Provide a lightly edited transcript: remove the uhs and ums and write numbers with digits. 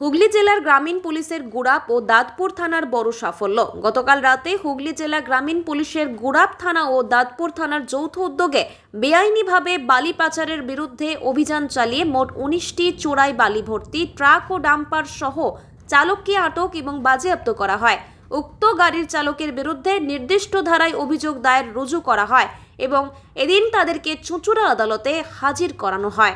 হুগলি জেলার গ্রামীণ পুলিশের গুড়াপ ও দাঁতপুর থানার বড় সাফল্য। গতকাল রাতে হুগলি জেলা গ্রামীণ পুলিশের গুড়াপ থানা ও দাঁতপুর থানার যৌথ উদ্যোগে বেআইনিভাবে বালি পাচারের বিরুদ্ধে অভিযান চালিয়ে মোট 19টি চোরাই বালি ভর্তি ট্রাক ও ডাম্পার সহ চালককে আটক এবং বাজেয়াপ্ত করা হয়। উক্ত গাড়ির চালকের বিরুদ্ধে নির্দিষ্ট ধারায় অভিযোগ দায়ের রুজু করা হয় এবং এদিন তাদেরকে চুঁচুড়া আদালতে হাজির করানো হয়।